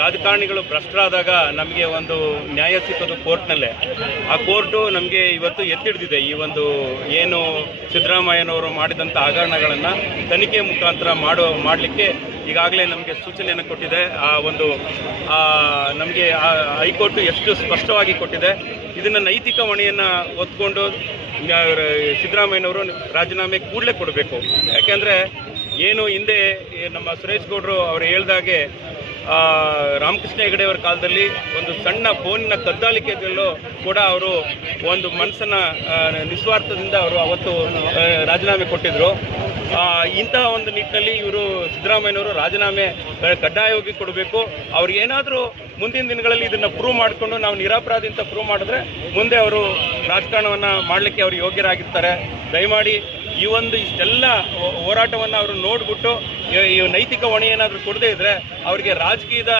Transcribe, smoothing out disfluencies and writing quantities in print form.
ರಾಜಕಾರಣಿಗಳು ಭ್ರಷ್ಟರಾದಾಗ ನಮಗೆ ಒಂದು ನ್ಯಾಯ ಸಿಕ್ಕೋದು ಕೋರ್ಟ್ನಲ್ಲೇ. ಆ ಕೋರ್ಟು ನಮಗೆ ಇವತ್ತು ಎತ್ತಿಡ್ದಿದೆ. ಈ ಒಂದು ಏನು ಸಿದ್ದರಾಮಯ್ಯನವರು ಮಾಡಿದಂಥ ಹಗರಣಗಳನ್ನು ತನಿಖೆ ಮುಖಾಂತರ ಮಾಡಲಿಕ್ಕೆ ಈಗಾಗಲೇ ನಮಗೆ ಸೂಚನೆಯನ್ನು ಕೊಟ್ಟಿದೆ. ನಮಗೆ ಹೈಕೋರ್ಟ್ ಎಷ್ಟು ಸ್ಪಷ್ಟವಾಗಿ ಕೊಟ್ಟಿದೆ. ಇದನ್ನು ನೈತಿಕ ಹೊಣೆಯನ್ನು ಹೊತ್ಕೊಂಡು ಸಿದ್ದರಾಮಯ್ಯನವರು ರಾಜೀನಾಮೆ ಕೂಡಲೇ ಕೊಡಬೇಕು. ಯಾಕೆಂದರೆ ಏನು ಹಿಂದೆ ನಮ್ಮ ಸುರೇಶ್ ಗೌಡರು ಅವರು ಹೇಳ್ದಾಗೆ ರಾಮಕೃಷ್ಣ ಹೆಗಡೆ ಅವರ ಕಾಲದಲ್ಲಿ ಒಂದು ಸಣ್ಣ ಫೋನಿನ ಕದ್ದಾಲಿಕೆಯಲ್ಲೂ ಕೂಡ ಅವರು ಒಂದು ಮನಸ್ಸನ್ನು ನಿಸ್ವಾರ್ಥದಿಂದ ಅವರು ಅವತ್ತು ರಾಜೀನಾಮೆ ಕೊಟ್ಟಿದ್ದರು. ಇಂತಹ ಒಂದು ನಿಟ್ಟಿನಲ್ಲಿ ಇವರು ಸಿದ್ದರಾಮಯ್ಯನವರು ರಾಜೀನಾಮೆ ಕಡ್ಡಾಯವಾಗಿ ಕೊಡಬೇಕು. ಅವ್ರಿಗೇನಾದರೂ ಮುಂದಿನ ದಿನಗಳಲ್ಲಿ ಇದನ್ನು ಪ್ರೂವ್ ಮಾಡಿಕೊಂಡು ನಾವು ನಿರಪರಾಧಿ ಅಂತ ಪ್ರೂವ್ ಮಾಡಿದ್ರೆ ಮುಂದೆ ಅವರು ರಾಜಕಾರಣವನ್ನು ಮಾಡಲಿಕ್ಕೆ ಅವರು ಯೋಗ್ಯರಾಗಿರ್ತಾರೆ. ದಯಮಾಡಿ ಈ ಒಂದು ಇಷ್ಟೆಲ್ಲ ಹೋರಾಟವನ್ನು ಅವರು ನೋಡಿಬಿಟ್ಟು ಈ ನೈತಿಕ ಹೊಣೆ ಏನಾದರೂ ಕೊಡದೇ ಇದ್ದರೆ ಅವರಿಗೆ ರಾಜಕೀಯದ